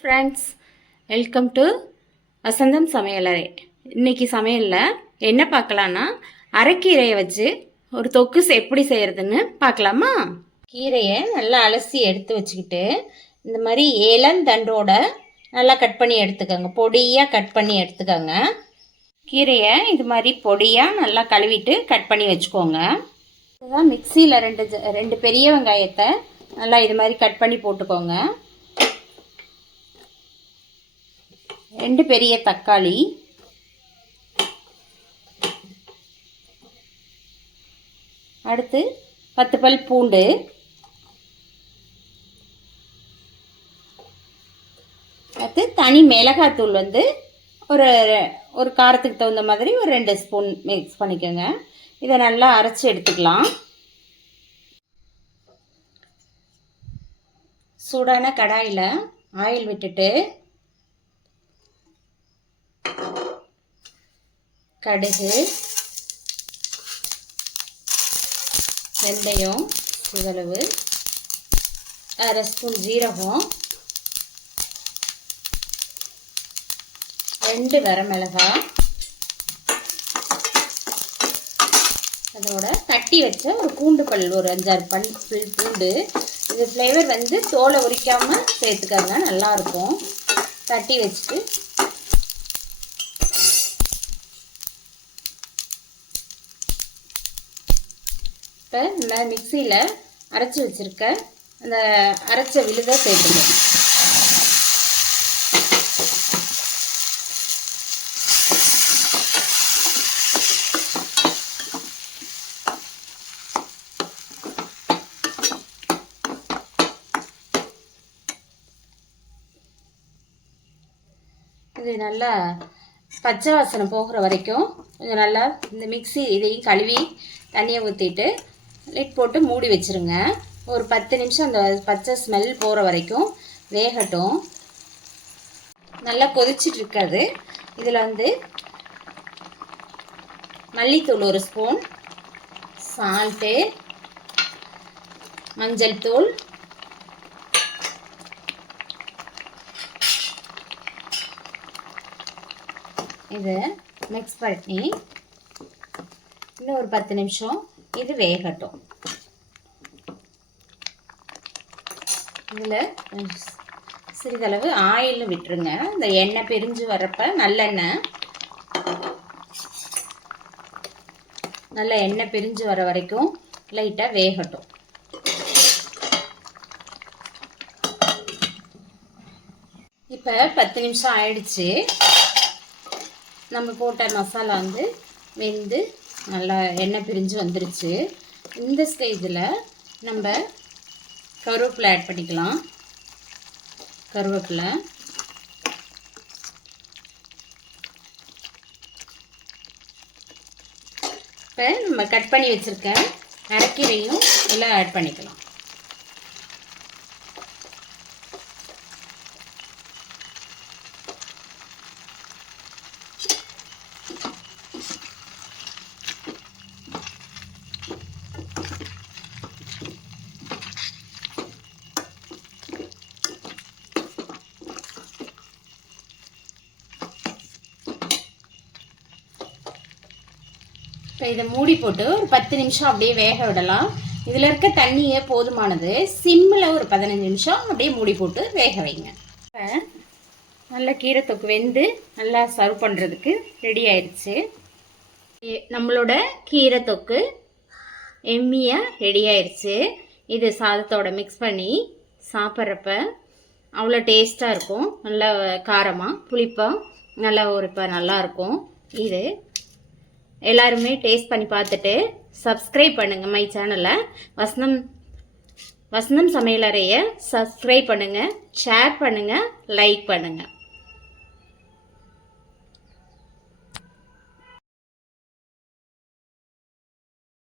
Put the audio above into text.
Friends, welcome to வசந்தம் சமையலறை. இன்றைக்கி சமையலில் என்ன பார்க்கலான்னா, அரைக்கீரையை வச்சு ஒரு தொக்கு எப்படி செய்கிறதுன்னு பார்க்கலாமா? கீரையை நல்லா அலசி எடுத்து வச்சுக்கிட்டு இந்த மாதிரி இளந்தண்டோட நல்லா கட் பண்ணி எடுத்துக்கோங்க. பொடியாக கட் பண்ணி எடுத்துக்கோங்க. கீரையை இது மாதிரி பொடியாக நல்லா கழுவிட்டு கட் பண்ணி வச்சுக்கோங்க. இதுதான் மிக்சியில் ரெண்டு பெரிய வெங்காயத்தை நல்லா இது மாதிரி கட் பண்ணி போட்டுக்கோங்க. 2 பெரிய தக்காளி, அடுத்து 10 பல் பூண்டு, அடுத்து தனி மிளகாத்தூள் ஒரு காரத்துக்கு தகுந்த மாதிரி ஒரு 2 ஸ்பூன் மிக்ஸ் பண்ணிக்கோங்க. இதை நல்லா அரைச்சி எடுத்துக்கலாம். சூடான கடாயில் ஆயில் விட்டுட்டு கடுகு, வெந்தயம் சிறிதளவு, 1/2 ஸ்பூன் ஜீரகம், 2 வரமிளகாய், அதோட தட்டி வச்ச ஒரு பூண்டு பல், ஒரு 5-6 பல் பூண்டு. இது ஃப்ளேவர் தோலை உரிக்காமல் சேர்த்துக்கோங்க, நல்லாயிருக்கும். தட்டி வச்சுட்டு இப்போ நம்ம மிக்சியில் அரைச்சி வச்சுருக்க அந்த அரைச்ச விழுதை சேர்த்துக்கணும். இது நல்லா பச்சை வாசனை போகிற வரைக்கும் கொஞ்சம் நல்லா இந்த மிக்சி இதையும் கழுவி தண்ணியை ஊற்றிட்டு லிட் போட்டு மூடி வச்சுருங்க. ஒரு 10 நிமிஷம் அந்த பச்சை ஸ்மெல் போகிற வரைக்கும் வேகட்டும். நல்லா கொதிச்சுட்டு இருக்காது. இதில் மல்லித்தூள் 1 ஸ்பூன், சால்ட்டு, மஞ்சள் தூள், இதை மிக்ஸ் பண்ணி இன்னும் ஒரு 10 நிமிஷம் இது வேகட்டும். இதில் சிறிதளவு ஆயில் விட்டுருங்க. இந்த எண்ணெய் பிரிஞ்சு வரப்போ நல்ல எண்ணெய் பிரிஞ்சு வர வரைக்கும் லைட்டாக வேகட்டும். இப்போ 10 நிமிஷம் ஆயிடுச்சு. நம்ம போட்ட மசாலா வெந்து நல்லா எண்ணெய் பிரிஞ்சு வந்துருச்சு. இந்த ஸ்டேஜில் நம்ம கருவேப்பிலை ஆட் பண்ணிக்கலாம். கருவேப்பிலை, இப்போ நம்ம கட் பண்ணி வச்சுருக்க அரைக்கீரையும் எல்லாம் ஆட் பண்ணிக்கலாம். இப்போ இதை மூடி போட்டு ஒரு 10 நிமிஷம் அப்படியே வேக விடலாம். இதில் இருக்க தண்ணியே போதுமானது. சிம்மில் ஒரு 15 நிமிஷம் அப்படியே மூடி போட்டு வேக வைங்க. இப்போ நல்ல கீரை தொக்கு வெந்து நல்லா சர்வ் பண்ணுறதுக்கு ரெடி ஆயிடுச்சு. நம்மளோட கீரை தொக்கு எம்மியாக ரெடி ஆயிடுச்சு. இது சாதத்தோட மிக்ஸ் பண்ணி சாப்பிட்றப்ப அவ்வளோ டேஸ்ட்டாக இருக்கும். நல்லா காரமாக புளிப்பாக நல்லா நல்லாயிருக்கும். இது எல்லாருமே டேஸ்ட் பண்ணி பார்த்துட்டு சப்ஸ்கிரைப் பண்ணுங்கள். மை சேனலை வசந்தம் சமையலறையை சப்ஸ்கிரைப் பண்ணுங்கள், ஷேர் பண்ணுங்கள், லைக் பண்ணுங்கள்.